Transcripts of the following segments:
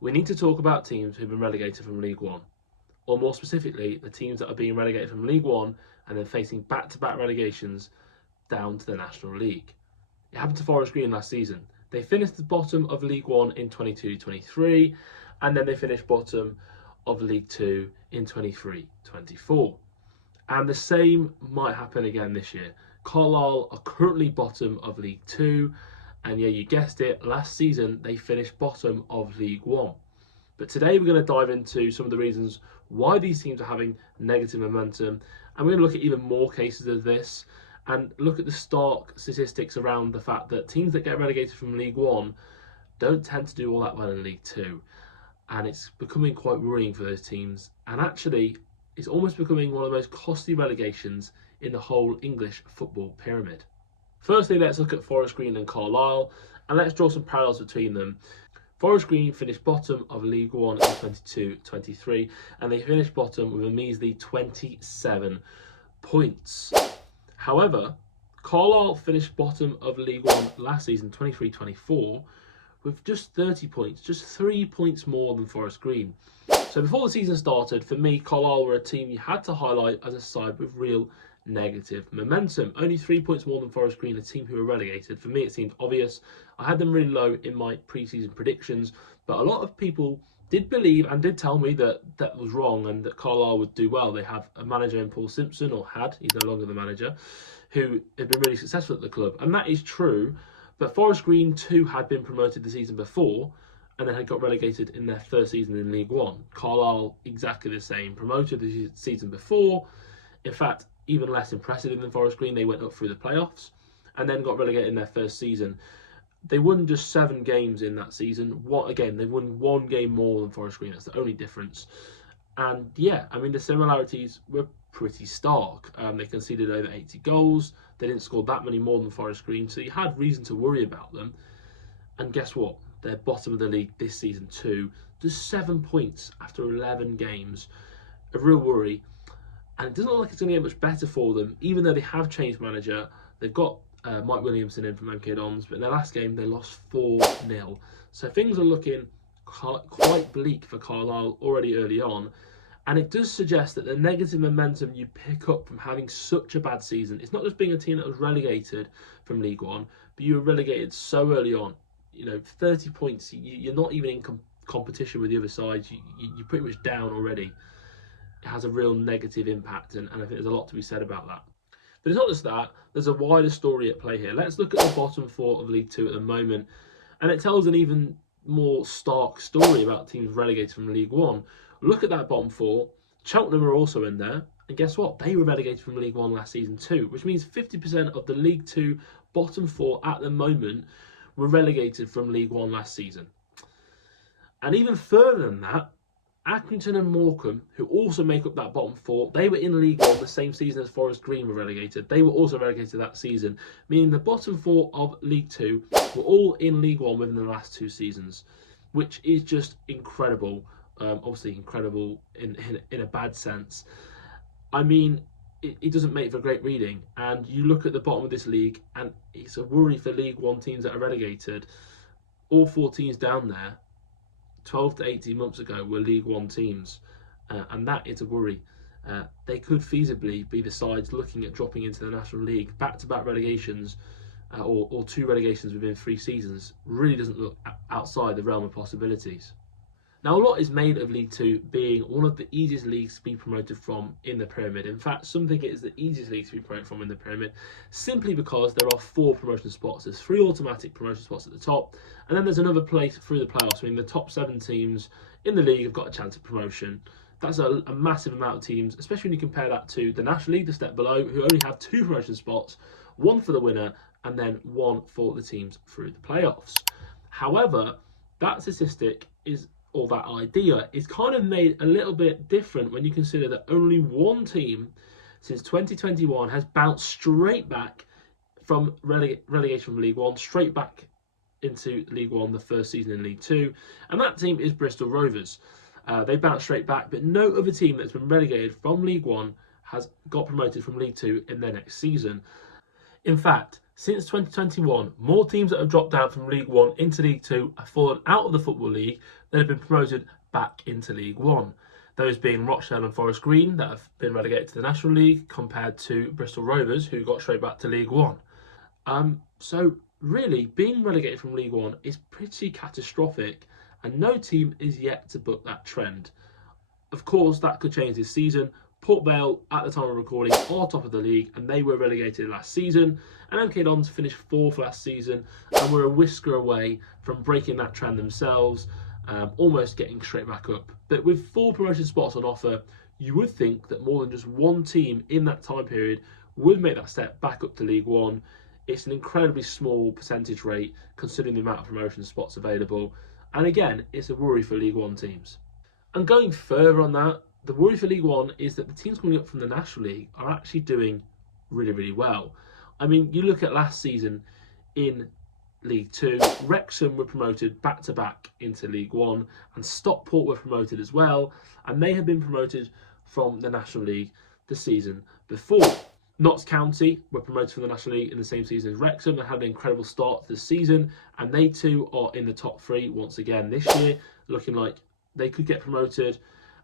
We need to talk about teams who've been relegated from League One, or more specifically, the teams that are being relegated from League One and then facing back-to-back relegations down to the National League. It happened to Forest Green last season. They finished the bottom of League One in 22-23, and then they finished bottom of League Two in 23-24. And the same might happen again this year. Carlisle are currently bottom of League Two, and yeah, you guessed it, last season they finished bottom of League One. But today we're going to dive into some of the reasons why these teams are having negative momentum, and we're going to look at even more cases of this and look at the stark statistics around the fact that teams that get relegated from League One don't tend to do all that well in League Two. And it's becoming quite worrying for those teams. And actually, it's almost becoming one of the most costly relegations in the whole English football pyramid. Firstly, let's look at Forest Green and Carlisle, and let's draw some parallels between them. Forest Green finished bottom of League One in 22-23, and they finished bottom with a measly 27 points. However, Carlisle finished bottom of League One last season, 23-24, with just 30 points, just 3 points more than Forest Green. So before the season started, for me, Carlisle were a team you had to highlight as a side with real negative momentum. Only 3 points more than Forest Green, a team who were relegated. For me, it seemed obvious. I had them really low in my pre-season predictions, but a lot of people did believe and did tell me that that was wrong and that Carlisle would do well. They have a manager in Paul Simpson, or had, he's no longer the manager, who had been really successful at the club. And that is true, but Forest Green too had been promoted the season before and then had got relegated in their first season in League One. Carlisle, exactly the same, promoted the season before. In fact, even less impressive than Forest Green, they went up through the playoffs and then got relegated in their first season. They won just 7 games in that season. They won 1 game more than Forest Green. That's the only difference. And yeah, I mean, the similarities were pretty stark. They conceded over 80 goals. They didn't score that many more than Forest Green, so you had reason to worry about them. And guess what? They're bottom of the league this season too. Just 7 points after 11 games. A real worry. And it doesn't look like it's going to get much better for them, even though they have changed manager. They've got Mike Williamson in from MK Dons, but in their last game they lost 4-0. So things are looking quite bleak for Carlisle already early on. And it does suggest that the negative momentum you pick up from having such a bad season, it's not just being a team that was relegated from League One, but you were relegated so early on. 30 points, you're not even in competition with the other side. You're pretty much down already. It has a real negative impact, and I think there's a lot to be said about that. But it's not just that, there's a wider story at play here. Let's look at the bottom 4 of League Two at the moment, and it tells an even more stark story about teams relegated from League One. Look at that bottom 4. Cheltenham are also in there, and guess what? They were relegated from League One last season too, which means 50% of the League Two bottom 4 at the moment were relegated from League One last season. And even further than that, Accrington and Morecambe, who also make up that bottom 4, they were in League One the same season as Forest Green were relegated. They were also relegated that season, meaning the bottom 4 of League Two were all in League One within the last 2 seasons, which is just incredible. Obviously incredible in a bad sense. I mean, it doesn't make for great reading. And you look at the bottom of this league, and it's a worry for League One teams that are relegated. All 4 teams down there, 12 to 18 months ago, were League One teams, and that is a worry. They could feasibly be the sides looking at dropping into the National League. Back-to-back relegations, or 2 relegations within 3 seasons, really doesn't look outside the realm of possibilities. Now, a lot is made of League Two being one of the easiest leagues to be promoted from in the pyramid. In fact, some think it is the easiest league to be promoted from in the pyramid, simply because there are 4 promotion spots. There's 3 automatic promotion spots at the top, and then there's another place through the playoffs. I mean, the top 7 teams in the league have got a chance of promotion. That's a massive amount of teams, especially when you compare that to the National League, the step below, who only have 2 promotion spots, 1 for the winner, and then 1 for the teams through the playoffs. However, that statistic or that idea is kind of made a little bit different when you consider that only 1 team since 2021 has bounced straight back from relegation from League One, straight back into League One the first season in League Two, and that team is Bristol Rovers. They bounced straight back, but no other team that's been relegated from League One has got promoted from League Two in their next season. In fact, Since 2021, more teams that have dropped down from League One into League Two have fallen out of the Football League than have been promoted back into League One. Those being Rochdale and Forest Green that have been relegated to the National League, compared to Bristol Rovers, who got straight back to League One. So really, being relegated from League One is pretty catastrophic, and no team is yet to buck that trend. Of course, that could change this season. Port Vale, at the time of recording, are top of the league, and they were relegated last season. And MK Dons finished 4th last season, and were a whisker away from breaking that trend themselves, almost getting straight back up. But with 4 promotion spots on offer, you would think that more than just one team in that time period would make that step back up to League One. It's an incredibly small percentage rate considering the amount of promotion spots available. And again, it's a worry for League One teams. And going further on that, the worry for League One is that the teams coming up from the National League are actually doing really, really well. I mean, you look at last season in League Two, Wrexham were promoted back-to-back into League One, and Stockport were promoted as well, and they had been promoted from the National League the season before. Notts County were promoted from the National League in the same season as Wrexham. They had an incredible start to the season, and they too are in the top 3 once again this year, looking like they could get promoted.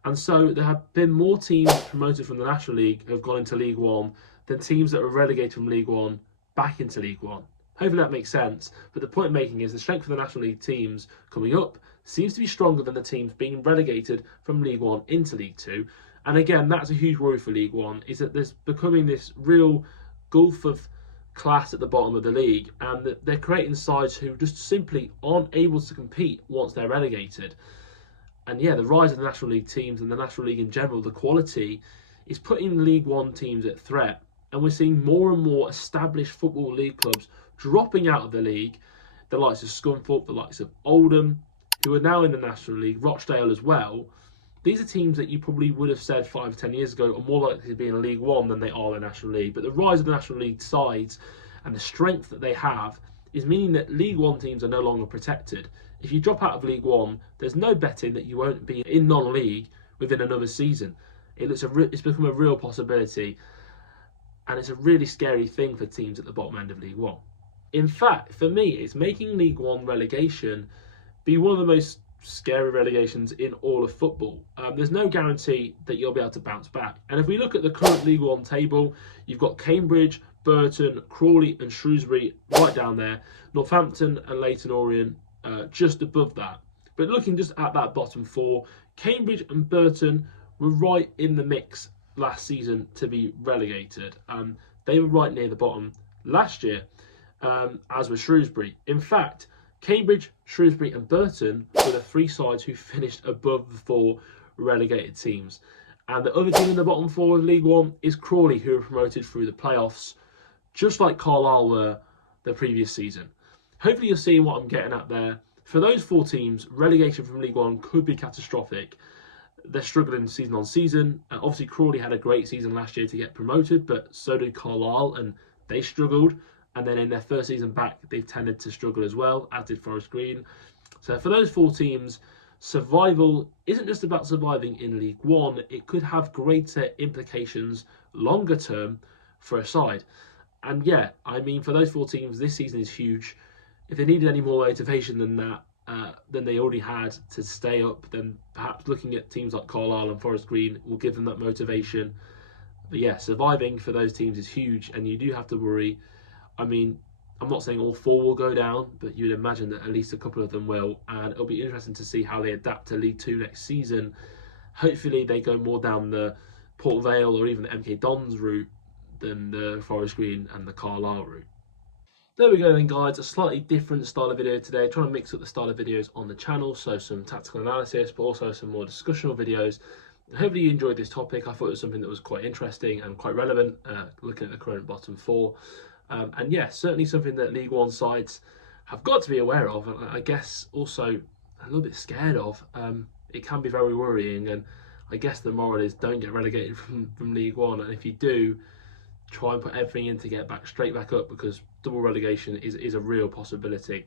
And so there have been more teams promoted from the National League who have gone into League One than teams that were relegated from League One back into League One. Hopefully that makes sense. But the point I'm making is the strength of the National League teams coming up seems to be stronger than the teams being relegated from League One into League Two. And again, that's a huge worry for League One, is that there's becoming this real gulf of class at the bottom of the league, and that they're creating sides who just simply aren't able to compete once they're relegated. And yeah, the rise of the National League teams and the National League in general, the quality, is putting League One teams at threat. And we're seeing more and more established Football League clubs dropping out of the league. The likes of Scunthorpe, the likes of Oldham, who are now in the National League, Rochdale as well. These are teams that you probably would have said 5 or 10 years ago are more likely to be in League One than they are in the National League. But the rise of the National League sides and the strength that they have is meaning that League One teams are no longer protected. If you drop out of League One, there's no betting that you won't be in non-league within another season. It's become a real possibility, and it's a really scary thing for teams at the bottom end of League One. In fact, for me, it's making League One relegation be one of the most scary relegations in all of football. There's no guarantee that you'll be able to bounce back. And if we look at the current League One table, you've got Cambridge, Burton, Crawley and Shrewsbury right down there. Northampton and Leyton Orient just above that. But looking just at that bottom 4, Cambridge and Burton were right in the mix last season to be relegated. They were right near the bottom last year, as were Shrewsbury. In fact, Cambridge, Shrewsbury and Burton were the 3 sides who finished above the 4 relegated teams. And the other team in the bottom 4 of League One is Crawley, who were promoted through the playoffs, just like Carlisle were the previous season. Hopefully you're seeing what I'm getting at there. For those 4 teams, relegation from League One could be catastrophic. They're struggling season on season. Obviously, Crawley had a great season last year to get promoted, but so did Carlisle, and they struggled. And then in their first season back, they've tended to struggle as well, as did Forest Green. So for those 4 teams, survival isn't just about surviving in League One. It could have greater implications longer term for a side. And yeah, I mean, for those 4 teams, this season is huge. If they needed any more motivation than that, than they already had to stay up, then perhaps looking at teams like Carlisle and Forest Green will give them that motivation. But yeah, surviving for those teams is huge, and you do have to worry. I mean, I'm not saying all 4 will go down, but you'd imagine that at least a couple of them will, and it'll be interesting to see how they adapt to League Two next season. Hopefully they go more down the Port Vale or even the MK Dons route than the Forest Green and the Carlisle route. There we go then, guys, a slightly different style of video today, trying to mix up the style of videos on the channel, so some tactical analysis but also some more discussional videos. Hopefully you enjoyed this topic. I thought it was something that was quite interesting and quite relevant, looking at the current bottom 4. And yeah, certainly something that League One sides have got to be aware of, and I guess also a little bit scared of. It can be very worrying, and I guess the moral is don't get relegated from League One, and if you do, try and put everything in to get straight back up, because double relegation is a real possibility.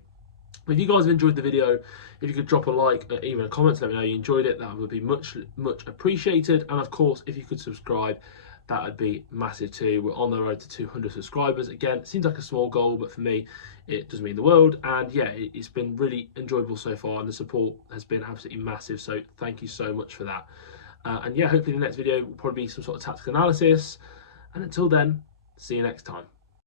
But if you guys have enjoyed the video, if you could drop a like, even a comment to let me know you enjoyed it, that would be much appreciated. And of course, if you could subscribe, that would be massive too. We're on the road to 200 subscribers. Again, it seems like a small goal, but for me, it does mean the world. And yeah, it's been really enjoyable so far, and the support has been absolutely massive. So thank you so much for that. And yeah, hopefully the next video will probably be some sort of tactical analysis. And until then, see you next time.